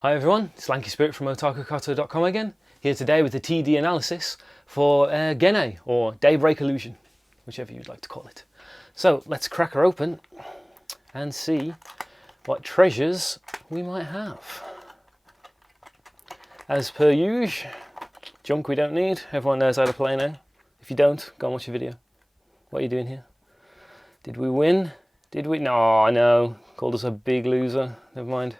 Hi everyone, it's lankyspirit from otakukato.com again, here today with the TD analysis for Gene, or Daybreak Illusion, whichever you'd like to call it. So let's crack her open and see what treasures we might have. As per usual, junk we don't need, everyone knows how to play now. If you don't, go and watch a video. What are you doing here? Did we win? Did we? No, called us a big loser, never mind.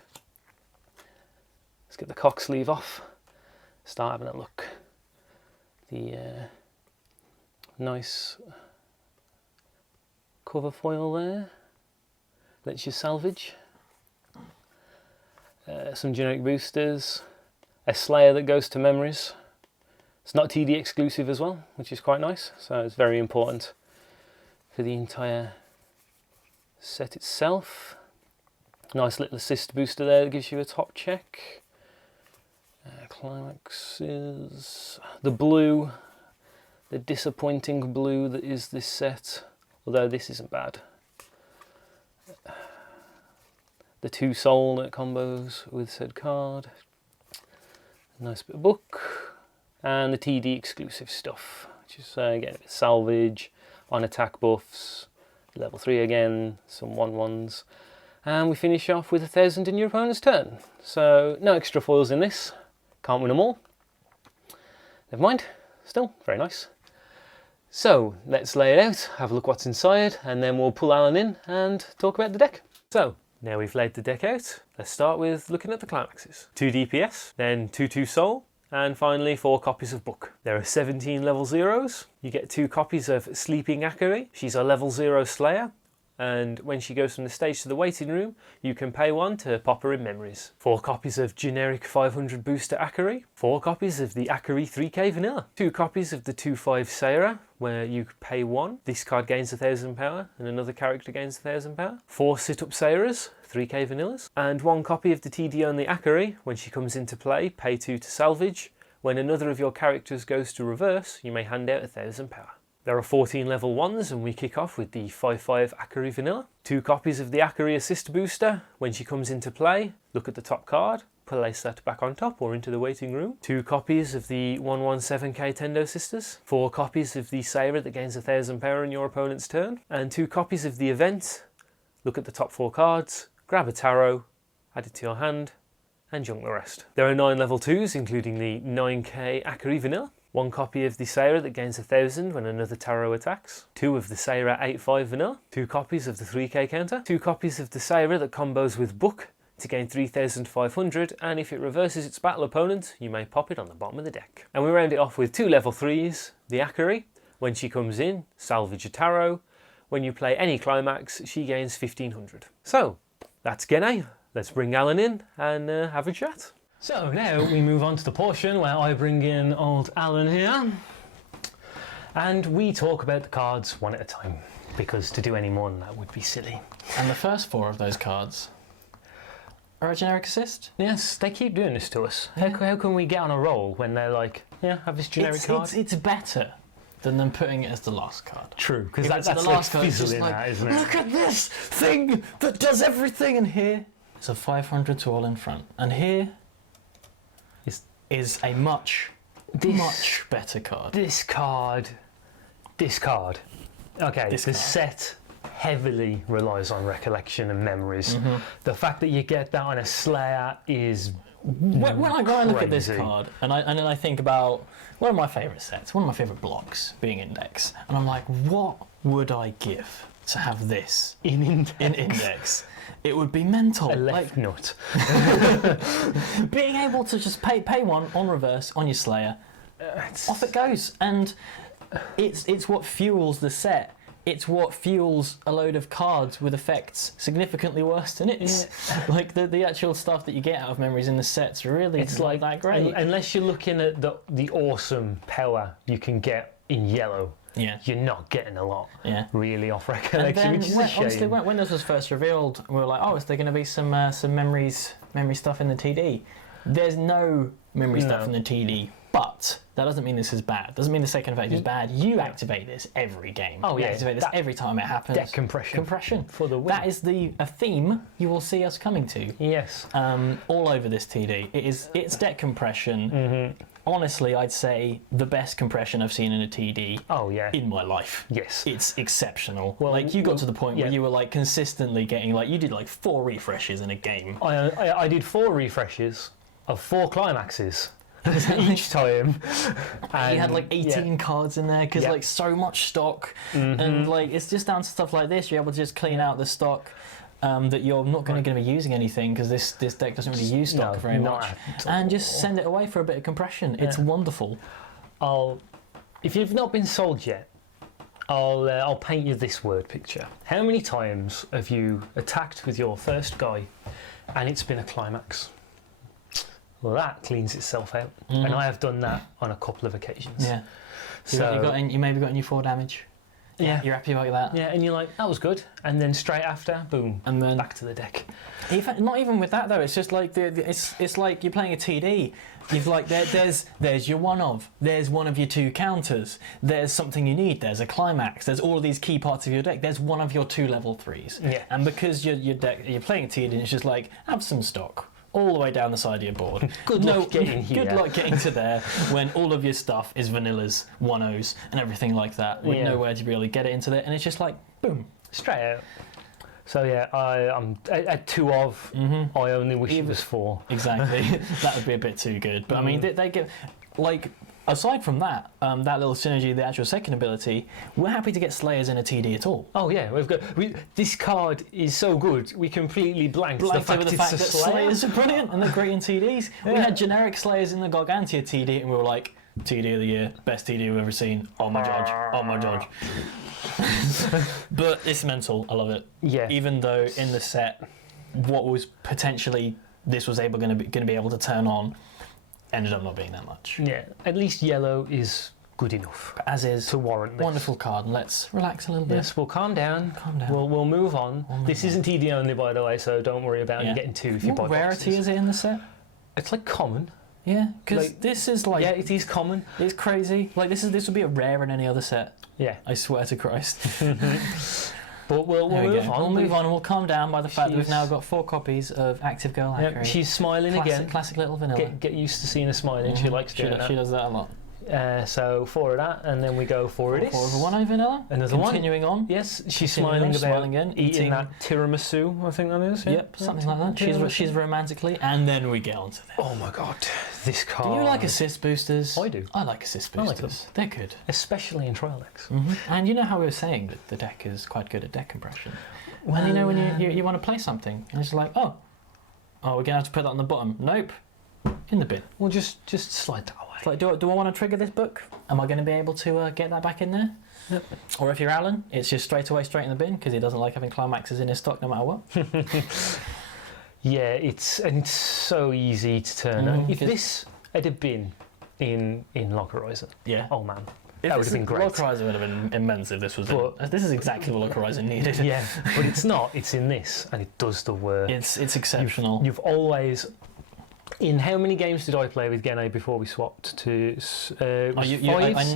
Let's get the cock sleeve off, start having a look. The nice cover foil there, lets you salvage. Some generic boosters, a Slayer that goes to memories. It's not TD exclusive as well, which is quite nice, so it's very important for the entire set itself. Nice little assist booster there that gives you a top check. Climaxes, the blue, the disappointing blue that is this set, although this isn't bad. The 2 soul that combos with said card, nice bit of book, and the TD exclusive stuff, which is again a bit salvage, on attack buffs, level 3 again, some 1/1s, and we finish off with 1,000 in your opponent's turn. So no extra foils in this. Can't win them all. Never mind, still very nice. So let's lay it out, have a look what's inside, and then we'll pull Alan in and talk about the deck. So now we've laid the deck out, let's start with looking at the climaxes. 2 DPS, then 2 soul, and finally 4 copies of book. There are 17 level 0s. You get 2 copies of Sleeping Kakeru. She's a level 0 Slayer, and when she goes from the stage to the waiting room, you can pay 1 to pop her in memories. 4 copies of generic 500 booster Kakeru. 4 copies of the Kakeru 3k vanilla. 2 copies of the 2/5 Seira, where you pay 1. This card gains 1,000 power, and another character gains 1,000 power. 4 sit-up Seiras, 3k vanillas. And 1 copy of the TD only Kakeru. When she comes into play, pay 2 to salvage. When another of your characters goes to reverse, you may hand out 1,000 power. There are 14 level 1s, and we kick off with the 5/5 Kakeru Vanilla. 2 copies of the Kakeru Assist Booster. When she comes into play, look at the top card, place that back on top or into the waiting room. 2 copies of the 117k Tendo Sisters. 4 copies of the Seira that gains 1,000 power in your opponent's turn. And 2 copies of the event. Look at the top 4 cards, grab a tarot, add it to your hand, and junk the rest. There are 9 level 2s, including the 9k Kakeru Vanilla. 1 copy of the Seira that gains 1,000 when another tarot attacks. 2 of the Seira 8/5 vanilla. 2 copies of the 3k counter. 2 copies of the Seira that combos with book to gain 3,500, and if it reverses its battle opponent, you may pop it on the bottom of the deck. And we round it off with 2 level 3s, the Kakeru. When she comes in, salvage a tarot. When you play any climax, she gains 1,500. So, that's Gene. Let's bring Alan in and have a chat. So now we move on to the portion where I bring in old Alan here and we talk about the cards one at a time, because to do any more than that would be silly. And the first 4 of those cards are a generic assist? Yes, they keep doing this to us. Yeah. How can we get on a roll when they're like, yeah, have this generic card? It's better than them putting it as the last card. True, because that's the last card, it's just like, that, isn't it? Look at this thing that does everything, and here it's a 500 to all in front, and here is a much better card. This card. Okay, the set heavily relies on recollection and memories. The fact that you get that on a Slayer is when I go and look at this card, and then I think about one of my favourite sets, one of my favourite blocks being Index, and I'm like, what would I give to have this in Index? It would be mental. A left nut. Being able to just pay 1 on reverse on your Slayer, off it goes, and it's what fuels the set. It's what fuels a load of cards with effects significantly worse than it. Like the actual stuff that you get out of memories in the sets really it's like that great. Unless you're looking at the awesome power you can get in yellow. Yeah. You're not getting a lot really off recollection, which is a shame. Honestly, when this was first revealed, we were like, oh, is there going to be some memory stuff in the TD? There's no memory stuff in the TD But that doesn't mean this is bad. Doesn't mean the second effect is bad. You activate this every game. Oh, you yeah. activate this every time it happens. Deck compression. For the win. That is a theme you will see us coming to. Yes. All over this TD. It's deck compression. Honestly, I'd say the best compression I've seen in a TD. Oh yeah. In my life. Yes. It's exceptional. Well, like you got to the point where yeah. you were like consistently getting like you did like 4 refreshes in a game. I did 4 refreshes of 4 climaxes each time. And you had like 18 cards in there because like so much stock, and like it's just down to stuff like this. You're able to just clean out the stock. That you're not going to be using anything because this deck doesn't really use stock very much, and just send it away for a bit of compression. It's wonderful. If you've not been sold yet, I'll paint you this word picture. How many times have you attacked with your first guy, and it's been a climax? Well, that cleans itself out, and I have done that on a couple of occasions. Yeah. So you maybe got any 4 damage. Yeah, you're happy about that. Yeah, and you're like, that was good, and then straight after, boom, and then back to the deck. Not even with that though. It's just like it's like you're playing a TD. You've like there's your one of. There's one of your 2 counters. There's something you need. There's a climax. There's all of these key parts of your deck. There's one of your 2 level 3s. Yeah. And because you're playing a TD, and it's just like have some stock. All the way down the side of your board. Good luck getting here. Good luck getting to there when all of your stuff is vanillas, 1-0s, and everything like that, with nowhere to really get it into there, and it's just like boom, straight out. So yeah, I'm at 2 of. I only wish it was 4. Exactly, that would be a bit too good. But I mean, they get like. Aside from that, that little synergy, the actual second ability, we're happy to get Slayers in a TD at all. Oh yeah, this card is so good, we completely blanked the fact that Slayers are brilliant and they're great in TDs. Yeah. We had generic Slayers in the Gargantia TD and we were like, TD of the year, best TD we've ever seen, oh my judge. But it's mental, I love it. Yeah. Even though in the set, what was potentially this was going to be able to turn on, ended up not being that much. Yeah, at least yellow is good enough. As is to warrant this. Wonderful card. Let's relax a little bit. Yes, we'll calm down. We'll move on. This isn't TD only, by the way, so don't worry about you getting 2 if you buy boxes. What rarity is it in the set? It's like common. Yeah, because this is like... Yeah, it is common. It's crazy. Like this would be a rare in any other set. Yeah. I swear to Christ. But we'll move on. We'll move on and we'll calm down by the fact that we've now got 4 copies of Active Girl Accurate. She's smiling again. Classic little vanilla. Get used to seeing her smiling. She likes doing that. She does that a lot. So 4 of that, and then we go 4 of this. 4 of a 1 vanilla. Another one. Continuing on. Yes, she's smiling again, eating that tiramisu, I think that is. Yeah? Yep, something like that. She's romantically, and then we get on to this. Oh my god, this card. Do you like assist boosters? I do. I like assist boosters. I like them. They're good. Especially in trial decks. And you know how we were saying that the deck is quite good at deck compression. Well, and you know when you want to play something, and it's like, oh, we're going to have to put that on the bottom. Nope. In the bin. Well, just slide that away. It's like, do I want to trigger this book? Am I going to be able to get that back in there? Yep. Or if you're Alan, it's just straight in the bin because he doesn't like having climaxes in his stock no matter what. Yeah, it's so easy to turn on. If this had been in Lock Horizon, oh man, that would have been great. Lock Horizon would have been immense if this was in. This is exactly what Lock Horizon needed. Yeah, but it's not. It's in this, and it does the work. It's exceptional. You've always... In how many games did I play with Gene before we swapped to 5, 6?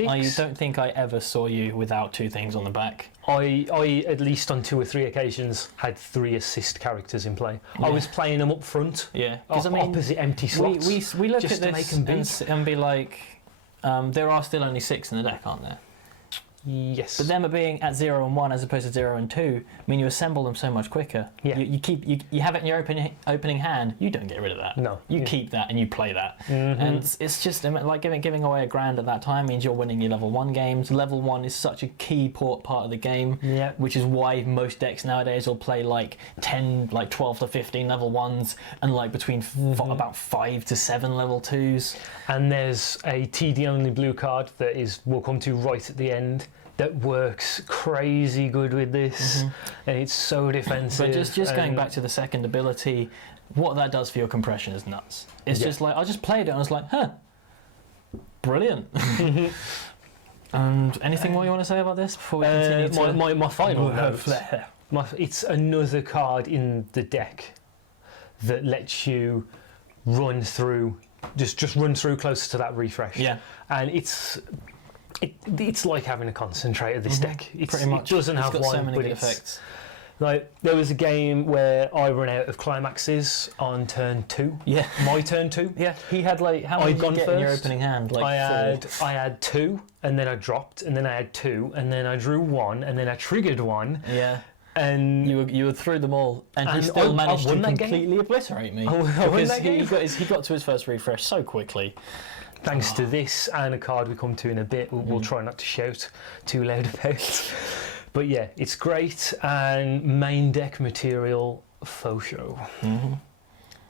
I don't think I ever saw you without 2 things on the back. I at least on 2 or 3 occasions had 3 assist characters in play. Yeah. I was playing them up front, opposite empty slots. We look at this and be like, there are still only 6 in the deck, aren't there? Yes. But them being at 0 and 1 as opposed to 0 and 2, I mean, you assemble them so much quicker. Yeah. You have it in your opening hand. You don't get rid of that. No. You keep that and you play that. And it's just like giving away $1,000 at that time means you're winning your level 1 games. Level 1 is such a key part of the game. Yeah. Which is why most decks nowadays will play like 12 to 15 level 1s and like between about 5 to 7 level 2s. And there's a TD only blue card that we'll come to right at the end. That works crazy good with this, and it's so defensive. But just going back to the second ability, what that does for your compression is nuts. It's just like, I just played it and I was like, brilliant. And anything more you want to say about this before we continue? My final note. It's another card in the deck that lets you run through just run through closer to that refresh. Yeah. And it's like having a concentrator, this deck. Pretty much. It doesn't have got one, so many but good it's effects. like there was a game where I ran out of climaxes on turn 2. Yeah. My turn 2. Yeah, he had like, how many I'd did you gone get in your first. opening hand? Like I had 2, and then I dropped, and then I had 2, and then I drew 1, and then I triggered 1. Yeah. And you were through them all, and he And still I managed to won that game. completely obliterate me. I won because that game. he got to his first refresh so quickly. thanks to this and a card we come to in a bit, we'll try not to shout too loud about. But yeah, it's great, and main deck material faux show.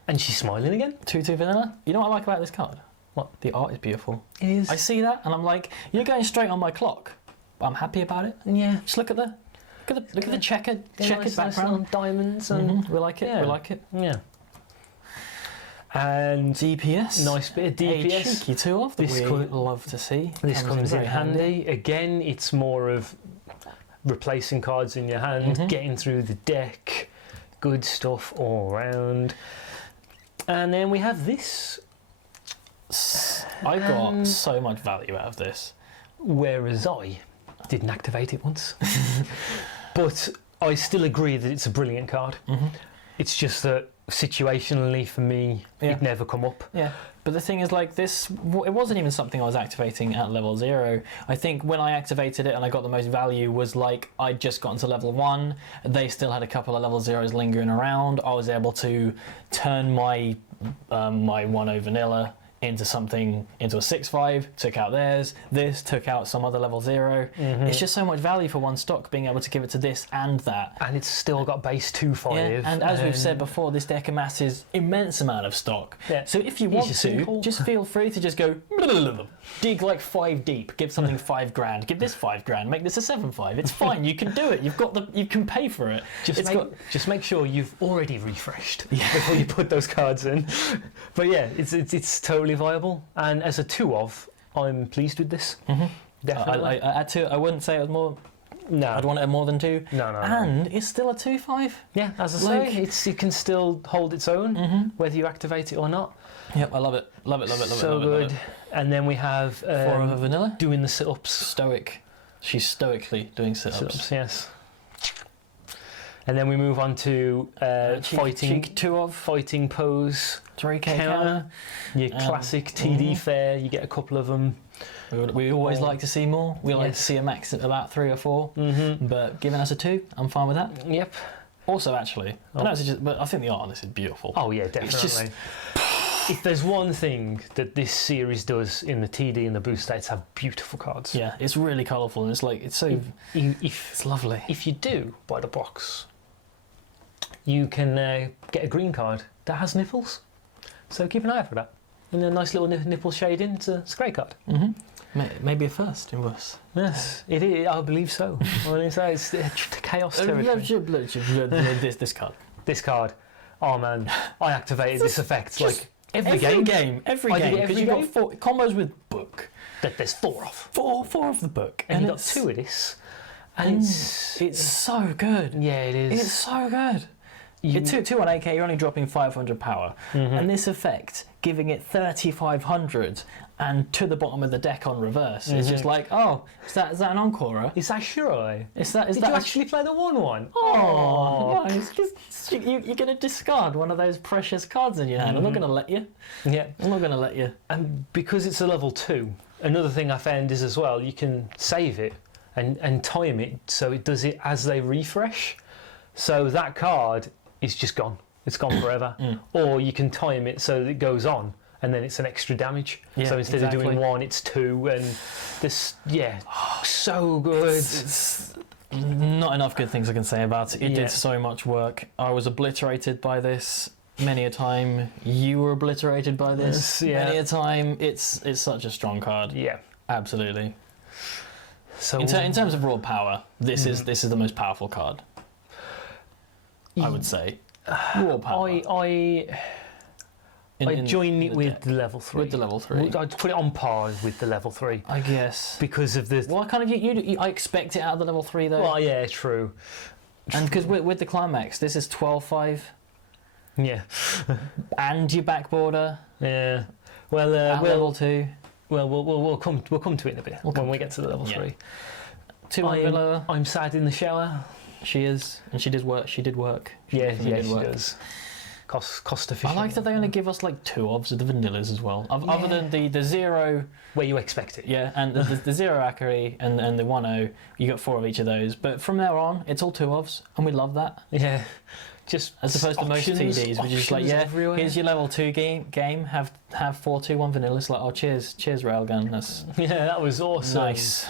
And she's smiling again. 2/2 vanilla. You know what I like about this card? What? The art is beautiful. It is. I see that, and I'm like, you're going straight on my clock. But I'm happy about it. Yeah. Just look at the checkered Nice background. diamonds and We like it. Yeah. We like it. yeah. And DPS. nice bit of A DPS. cheeky 2-off that This we co- love to see. This comes in very handy. Again, it's more of replacing cards in your hand, getting through the deck. Good stuff all around. And then we have this. I got so much value out of this. Whereas I didn't activate it once. But I still agree that it's a brilliant card. It's just that situationally for me, it never come up. Yeah, but the thing is, like this, it wasn't even something I was activating at level 0. I think when I activated it and I got the most value was like I'd just gotten to level 1. They still had a couple of level 0s lingering around. I was able to turn my my 1/0 vanilla into a 6/5, took out theirs. This took out some other level 0. It's just so much value for one stock, being able to give it to this and that. And it's still got base 2/5. Yeah, and as we've said before, this deck amasses immense amount of stock. Yeah. So if you want Easy to, simple. just feel free to just go dig like 5 deep, give something 5 grand, give this 5 grand, make this a 7/5. It's fine, you can do it. You can pay for it. Just make sure you've already refreshed before you put those cards in. But yeah, it's totally viable. And as a 2/of, I'm pleased with this. Definitely. I had to. I wouldn't say it was more. No. I'd want it more than 2. No. And it's still a 2/5. Yeah, as I say, it can still hold its own, whether you activate it or not. Yep, I love it. Love it. So good. And then we have 4 of a vanilla. doing the sit-ups. Stoic. She's stoically doing sit-ups. Yes. And then we move on to fighting. Cheek 2 of. Fighting pose. 3k counter. Your classic TD fair. You get a couple of them. We always like to see more. We like to see a max at about 3 or 4. But giving us a 2, I'm fine with that. Yep. Also, actually, but I think the art on this is beautiful. Oh yeah, definitely. It's just, if there's one thing that this series does in the TD and the booster, it's have beautiful cards. yeah, it's really colourful, and it's like it's so. It's lovely. If you do buy the box, you can get a green card that has nipples. So keep an eye out for that. And a nice little nipple shading. It's a great card. Maybe a first in Weiss. Yes, it is. I believe so. It's chaos territory. This card. This card. Oh man, I activated this effect like every game. game. Every I did game. it Because every you've got game. 4 combos with book. That there's 4 of. Four of the book. And you got it's- 2 of this. And It's so good. yeah, it is. It's so good. It's 2 on AK, you're only dropping 500 power. And this effect, giving it 3,500 and to the bottom of the deck on reverse, it's just like, oh, is that an Encorer? Is that sure? Is Did you that actually play the 1/1? Oh, no, it's just, you're going to discard one of those precious cards in your hand. I'm not going to let you. Yeah. I'm not going to let you. And because it's a level 2, another thing I found is as well, you can save it and time it so it does it as they refresh. So that card is just gone. It's gone forever. Or you can time it so that it goes on and then it's an extra damage. Yeah, so instead of doing exactly. 1, it's 2. And this, so good. It's not enough good things I can say about it. It did so much work. I was obliterated by this many a time. You were obliterated by this many a time. It's such a strong card. Yeah. Absolutely. So In terms of raw power, this is the most powerful card. I would say. Raw power. I join it with the level 3. With the level 3. I'd put it on par with the level 3 I guess. because of the. Well, kind of I expect it out of the level 3 though. Well, yeah, true. And because with the climax, this is 12/5, Yeah, and your back border. yeah. Well, At level 2. Well, we'll come to it in a bit when we get to the level 3. 2-1 vanilla. I'm sad in the shower. She is, and she did work. She does. Cost efficient. I like that they only give us like 2 of the vanillas as well. Other than the 0, where you expect it. Yeah, and the 0 Akari and the 1-0, you got 4 of each of those. But from there on, it's all 2 ofs, and we love that. Yeah. Just as opposed to most TDs, which is just like, everywhere. Here's your level 2 game. Have 4-2-1 vanillas. Like, oh, cheers, railgun. That's that was awesome. Nice.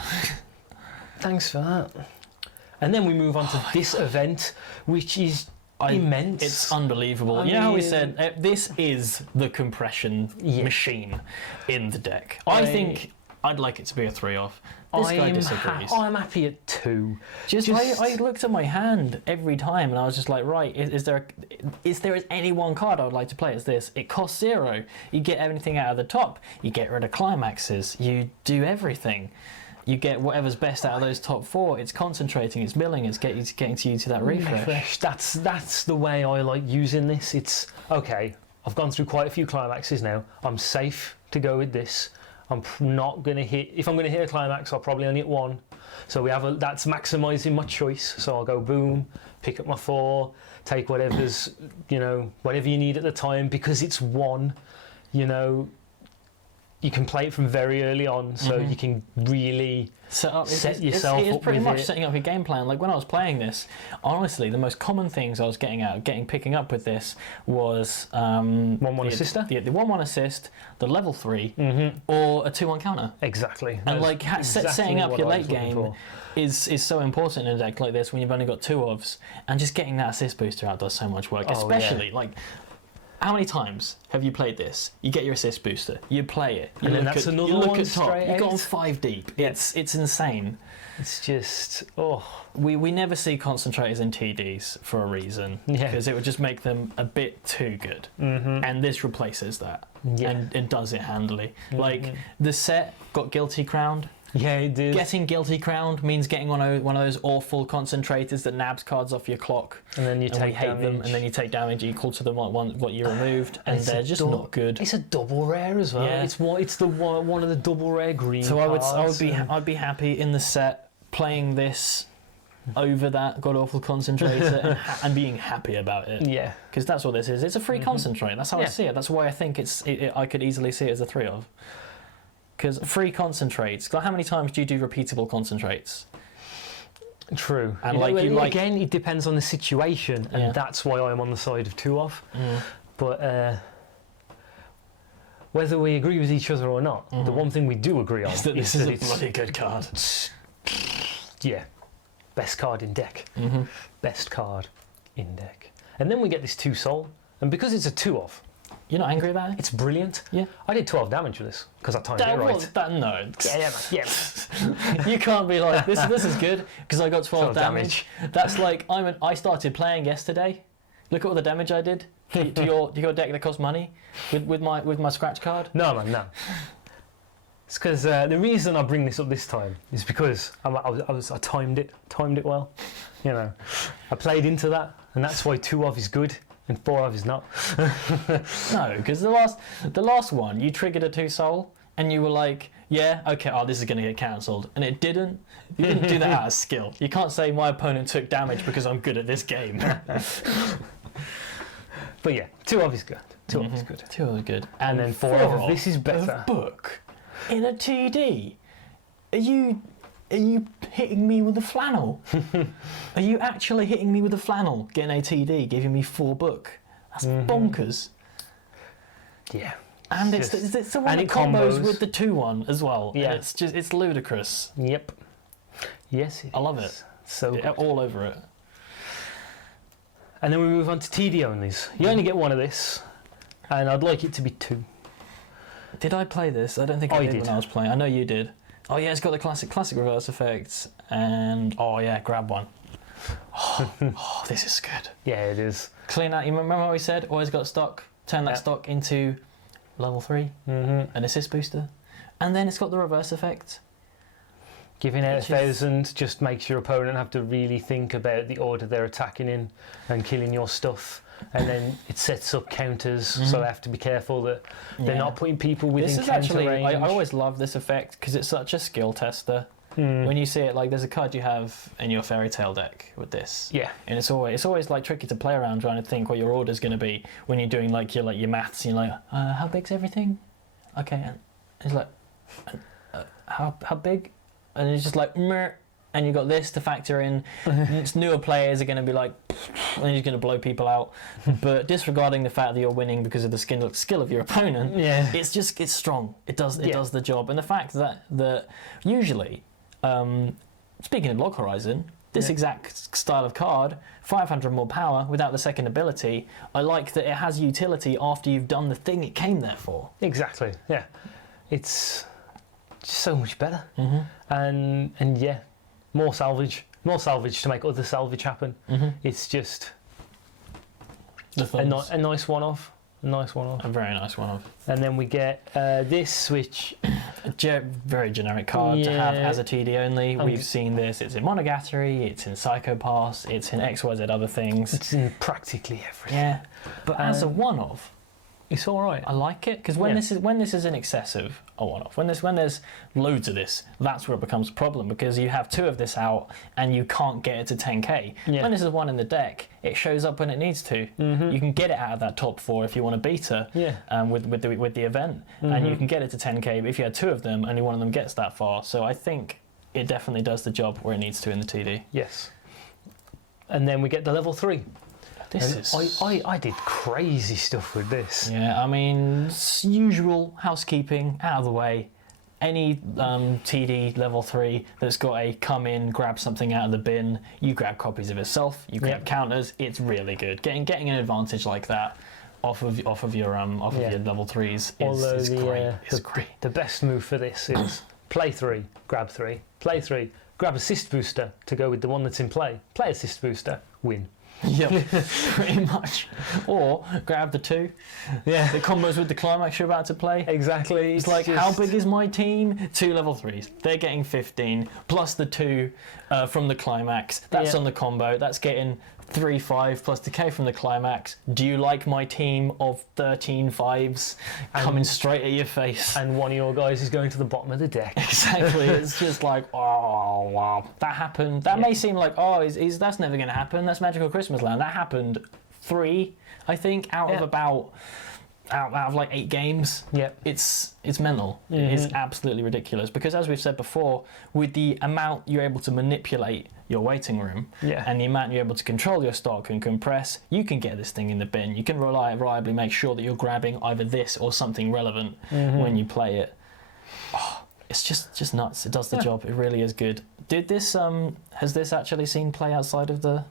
Thanks for that. And then we move on to this event, which is immense. It's unbelievable. You know how we said this is the compression machine in the deck. I think I'd like it to be a 3-off. This guy disagrees. I'm happy at 2. I looked at my hand every time and I was just like, right, is there any one card I would like to play as this? It costs 0. You get everything out of the top. You get rid of climaxes. You do everything. You get whatever's best out of those top 4. It's concentrating, it's milling, it's getting to you to that refresh. That's the way I like using this. It's okay. I've gone through quite a few climaxes now. I'm safe to go with this. I'm not going to hit. If I'm going to hit a climax, I'll probably only hit 1. So that's maximising my choice. So I'll go boom, pick up my 4, take whatever's whatever you need at the time, because it's 1. You can play it from very early on, so you can really set yourself up. It's pretty with much it. setting up your game plan. Like when I was playing this, honestly, the most common things I was picking up with this was 1-1 assister, the 1-1 assist, the level 3, or a 2-1 counter. Exactly. And setting up your late game is so important in a deck like this when you've only got 2 ofs, and just getting that assist booster out does so much work. Especially like. How many times have you played this? You get your assist booster, you play it, you look at top, you go on 5 deep. It's insane. It's just we never see concentrators in TDs for a reason, because it would just make them a bit too good. And this replaces that and does it handily. Like the set got Guilty Crowned. Yeah, it did. Getting Guilty Crowned means getting one of those awful concentrators that nabs cards off your clock. And then you take hate damage. them, and then you take damage equal to them what you removed, and they're just not good. It's a double rare as well. Yeah. It's one of the double rare green So cards. I'd be happy in the set playing this over that god awful concentrator and being happy about it. Yeah. Because that's what this is. It's a free concentrate. That's how I see it. That's why I think I could easily see it as a 3-of. Because free concentrates. Like how many times do you do repeatable concentrates? True. And again, it depends on the situation, and that's why I'm on the side of 2-of. But whether we agree with each other or not, the one thing we do agree on is that this is a bloody good card. Yeah, best card in deck. Best card in deck. And then we get this 2 soul, and because it's a 2-of. You're not angry about it? It's brilliant. Yeah. I did 12 damage with this because I timed it right. No. Yeah. You can't be like, this is good because I got 12 damage. That's like, I started playing yesterday. Look at all the damage I did to your deck that costs money with my scratch card. No, man, no. It's because the reason I bring this up this time is because I timed it well. I played into that, and that's why 2-of is good. And 4-of is not. No, because the last one, you triggered a 2 soul, and you were like, yeah, okay, this is going to get cancelled. And it didn't. You didn't do that out of skill. You can't say my opponent took damage because I'm good at this game. But yeah, 2-of is good. 2-of is good. 2-of is good. And then 4-of, this is better. Book in a TD. Are you hitting me with a flannel? Are you actually hitting me with a flannel? Getting a TD, giving me 4 book. That's bonkers. Yeah. And it's the one that combos with the 2-1 as well. Yeah. It's ludicrous. Yep. Yes, I love it. So good. All over it. And then we move on to TD onlys. You only get 1 of this, and I'd like it to be 2. Did I play this? I don't think I did when I was playing. I know you did. Oh yeah, it's got the classic reverse effects, and grab one. Oh, this is good. Yeah, it is. Clean out. You remember what we said? Always got stock. Turn that stock into level 3, an assist booster, and then it's got the reverse effect. Giving out 1,000 just makes your opponent have to really think about the order they're attacking in and killing your stuff. and then it sets up counters, so they have to be careful that they're not putting people within this is counter actually, range. I always love this effect because it's such a skill tester. When you see it, like there's a card you have in your fairy tale deck with this, and it's always like tricky to play around trying to think what your order's going to be when you're doing like your maths. You're like, how big's everything? Okay, and it's like, how big? And it's just like, meh. And you've got this to factor in. It's newer players are going to be like, and you're going to blow people out. But disregarding the fact that you're winning because of the skill of your opponent, it's strong. It does the job. And the fact that usually, speaking of Log Horizon, this exact style of card, 500 more power without the second ability, I like that it has utility after you've done the thing it came there for. Exactly, yeah. It's just so much better. And yeah, more salvage to make other salvage happen. It's just a nice one-off. A very nice one-off. And then we get this, which... very generic card to have as a TD only. We've seen this. It's in Monogatari, it's in Psycho Pass, it's in XYZ other things. It's in practically everything. Yeah, but as a one-off, it's all right. I like it because when this is in excess of a one-off, when there's loads of this, that's where it becomes a problem because you have 2 of this out and you can't get it to 10k. When this is one in the deck, it shows up when it needs to. You can get it out of that top 4 if you want a beta with the event, and you can get it to 10k. But if you had 2 of them, only one of them gets that far. So I think it definitely does the job where it needs to in the TD. Yes. And then we get the level 3. I did crazy stuff with this. Yeah, I mean, usual housekeeping out of the way. Any TD level 3 that's got a come in, grab something out of the bin, you grab copies of itself, you grab counters. It's really good. Getting an advantage like that off of your level 3s is great. It's great. The best move for this is play 3, grab 3, play 3, grab assist booster to go with the one that's in play. Play assist booster, win. Yep, pretty much. Or grab the 2. Yeah. The combos with the climax you're about to play. Exactly. It's like, how big is my team? 2 level 3s. They're getting 15 plus the 2 from the climax. That's on the combo. That's getting 3-5 plus decay from the climax. Do you like my team of 13 5s coming straight at your face? And one of your guys is going to the bottom of the deck. Exactly. It's just like, oh wow, that happened. That may seem like, that's never going to happen. That's Magical Christmas Land. That happened 3, I think, out of like 8 games. It's mental. It is absolutely ridiculous because, as we've said before, with the amount you're able to manipulate your waiting room and the amount you're able to control your stock and compress, you can get this thing in the bin. You can reliably make sure that you're grabbing either this or something relevant when you play it. It's just nuts. It does the job. It really is good. Did this has this actually seen play outside of the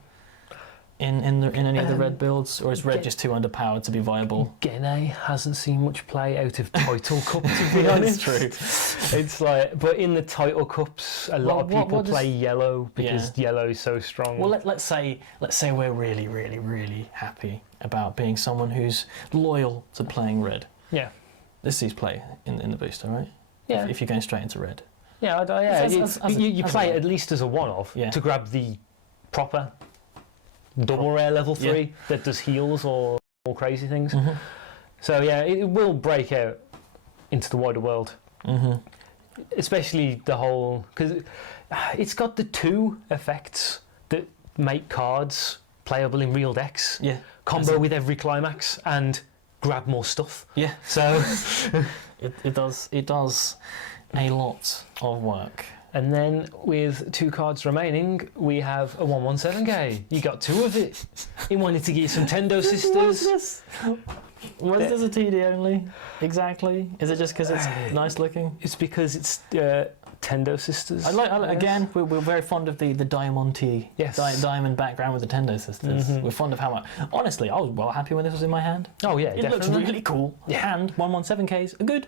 in any of the red builds, or is red just too underpowered to be viable? Gene hasn't seen much play out of Title Cup, to be honest. It's true. It's like, but in the Title Cups, a lot of people play yellow because yellow is so strong. Well, let's say we're really, really, really happy about being someone who's loyal to playing red. Yeah. This sees play in the booster, right? Yeah. If you're going straight into red. Yeah, you play it at least as a one-off to grab the proper double rare level 3 that does heals or crazy things. So yeah, it will break out into the wider world. Especially the whole, because it's got the 2 effects that make cards playable in real decks. Combo with every climax and grab more stuff. So it does a lot of work. And then with 2 cards remaining, we have a 1/17k. You got 2 of it. He wanted to get some Tendo Sisters. Was this a TD only? Exactly. Is it just because it's nice looking? It's because it's Tendo Sisters. Again, we're very fond of the Diamond T. Diamond background with the Tendo Sisters. We're fond of how much. Honestly, I was well happy when this was in my hand. Oh yeah, it looks really cool. And 1/17ks are good.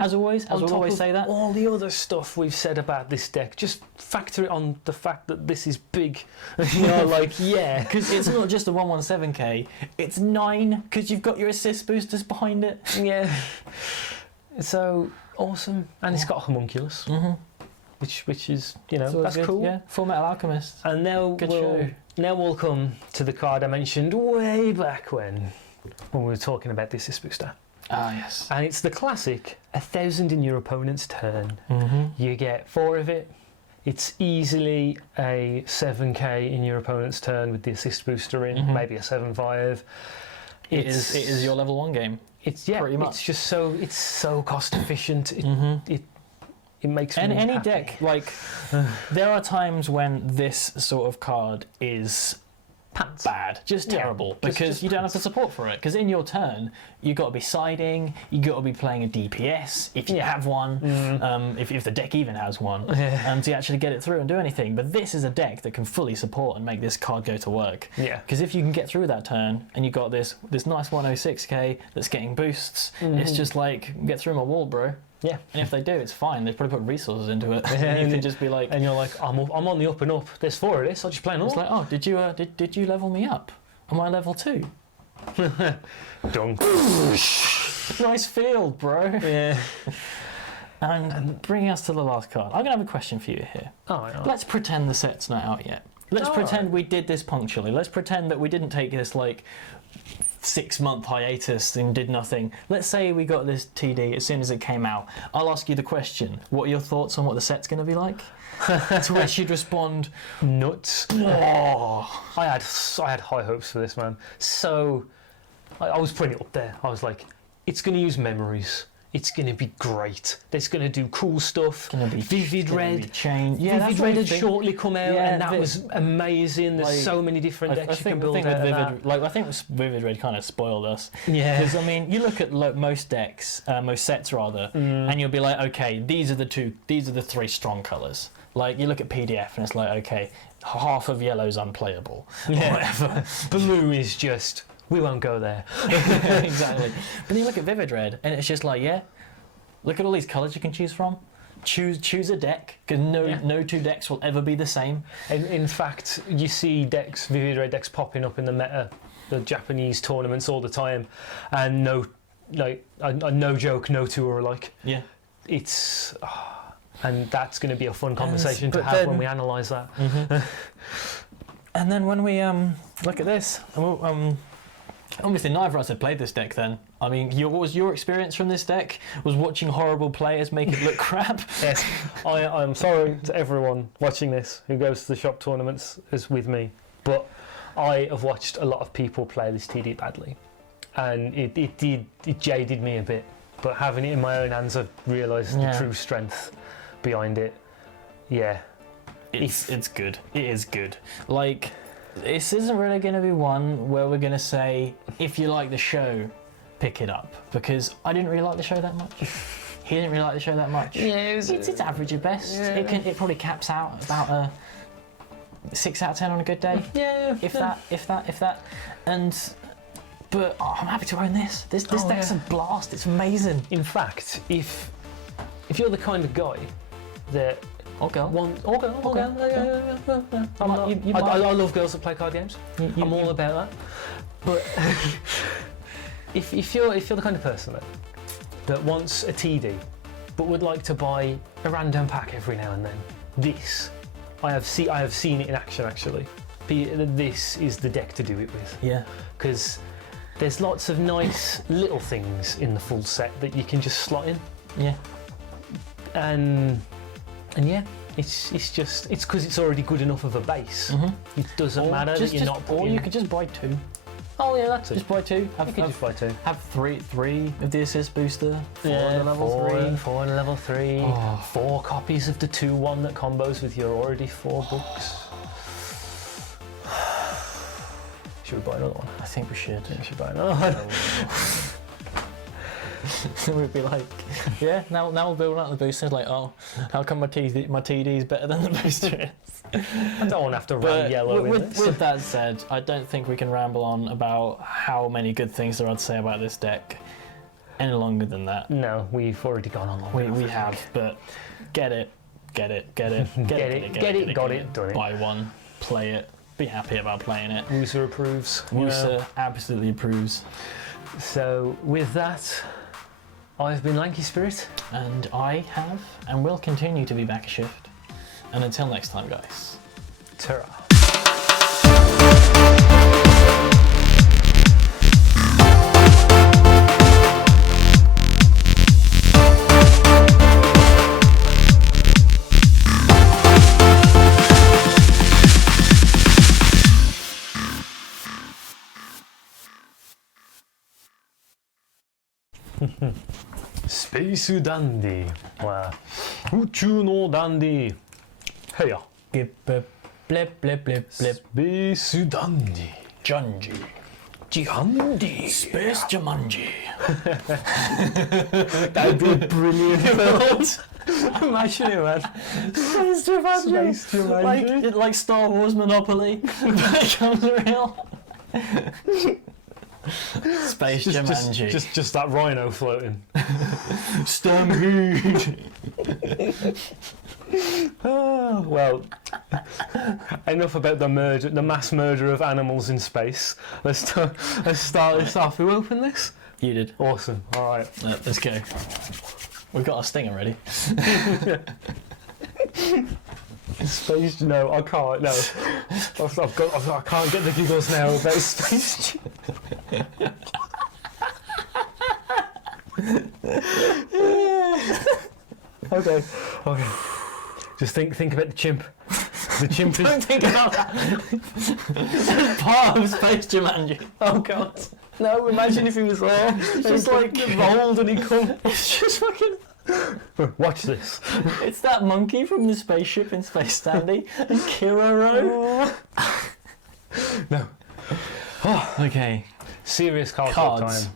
As always, as we'll always say that. All the other stuff we've said about this deck, just factor it on the fact that this is big. Because it's not just a 1/17k, it's 9 because you've got your assist boosters behind it. Yeah. So awesome, and it's got a homunculus, which is that's good. cool. Yeah, Full Metal Alchemist. And now now we'll come to the card I mentioned way back when we were talking about the assist booster. Ah, yes. And it's the classic 1,000 in your opponent's turn. You get 4 of it. It's easily a 7k in your opponent's turn with the assist booster in, maybe a 7.5. It is your level 1 game. It's pretty much. It's just so cost efficient. It makes me any happy. deck, like, there are times when this sort of card is bad, just terrible, because you don't have the support for it. Because in your turn, you've got to be siding, you've got to be playing a DPS if you have one, if the deck even has one, to actually get it through and do anything. But this is a deck that can fully support and make this card go to work. Because if you can get through that turn and you've got this nice 106k that's getting boosts, it's just like, get through my wall, bro. Yeah, and if they do, it's fine. They've probably put resources into it. And you can just be like, and you're like, I'm on the up and up. There's 4 of this. I'll just play It's like, oh, did you level me up? Am I level 2? Dunk. Nice field, bro. Yeah. And bringing us to the last card, I'm gonna have a question for you here. Let's pretend the set's not out yet. Let's pretend we did this punctually. Let's pretend that we didn't take this like 6-month hiatus and did nothing. Let's say we got this TD as soon as it came out. I'll ask you the question. What are your thoughts on what the set's going to be like? To which you'd respond, nuts. Oh, I had high hopes for this, man. So I was putting it up there. I was like, it's going to use memories. It's going to be great. It's going to do cool stuff. It's going to be Vivid Red. Vivid Red had shortly come out, and that was amazing. There's like, so many different decks you can build out of that. Like, I think Vivid Red kind of spoiled us. Yeah. Because I mean, you look at most decks, most sets rather, and you'll be like, okay, these are the 3 strong colours. Like, you look at PDF and it's like, okay, half of yellow's unplayable. Yeah. Or whatever. Blue is just, we won't go there. Exactly. But then you look at Vivid Red and it's just like, yeah, look at all these colours you can choose from. Choose a deck, because no 2 decks will ever be the same. In fact, you see Vivid Red decks popping up in the meta, the Japanese tournaments all the time, and no joke, no 2 are alike. Yeah. It's... and that's going to be a fun conversation to have when we analyse that. And then when we look at this, obviously neither of us had played this deck then. I mean, what was your experience from this deck? Was watching horrible players make it look crap? Yes, I'm sorry to everyone watching this who goes to the shop tournaments as with me, but I have watched a lot of people play this TD badly, and it jaded me a bit. But having it in my own hands, I've realised the true strength behind it. Yeah, it's good. It is good. Like, this isn't really going to be one where we're going to say, if you like the show, pick it up, because I didn't really like the show that much. He didn't really like the show that much. Yeah, it's average at best. Yeah. It probably caps out about a 6 out of 10 on a good day. Yeah, if that. But I'm happy to own this. This deck's a blast. It's amazing. In fact, if you're the kind of guy that I love girls that play card games. I'm all about that. But if you're the kind of person that wants a TD but would like to buy a random pack every now and then, I have seen it in action actually. This is the deck to do it with. Yeah. Because there's lots of nice little things in the full set that you can just slot in. Yeah. And yeah, it's because it's already good enough of a base. It doesn't matter that you're not. Or you could just buy 2. Oh yeah, that's it. Just buy 2. You could just buy 2. Have three of the assist booster. 4 in level 3. 4 in level 3. 4 copies of the 2-1 that combos with your already 4 books. Should we buy another one? I think we should. We should buy another one. We'd be like, yeah, now we'll build out the boosters. Like, oh, how come my TD is better than the booster is? I don't want to have to run yellow in this. With that said, I don't think we can ramble on about how many good things there are to say about this deck any longer than that. No, we've already gone on long enough. We have, but get it, got it, done it. Buy one, play it, be happy about playing it. Wooser approves. Wooser absolutely approves. So with that, I've been Lanky Spirit. And I have, and will continue to be Back a Shift. And until next time, guys. Ta-ra. Space Dandy. Wow. 宇宙のダンディ。へや。Blip, blip, blip, blip, blip, blip. Space Dandy. Junji. Dandy. Space Jumanji. That'd be a brilliant film. Imagine it, man. Space Jumanji. Space Jumanji. Like Star Wars Monopoly. But it comes real. Space Jumanji. Just that rhino floating. Stampede. Oh, well, enough about the mass murder of animals in space. Let's start this off. Who opened this? You did. Awesome. All right. Let's go. We've got our stinger ready. Space? No, I can't. No, I can't get the giggles now about space. Okay. Just think about the chimp. The chimp is... Don't think about that. It's part of Space Jumanji. Oh God. No, imagine if he was there. It's just like rolled and he come. It's just fucking... Watch this. It's that monkey from the spaceship in Space Dandy and Kiroro. No. Okay. Serious card Cards. time.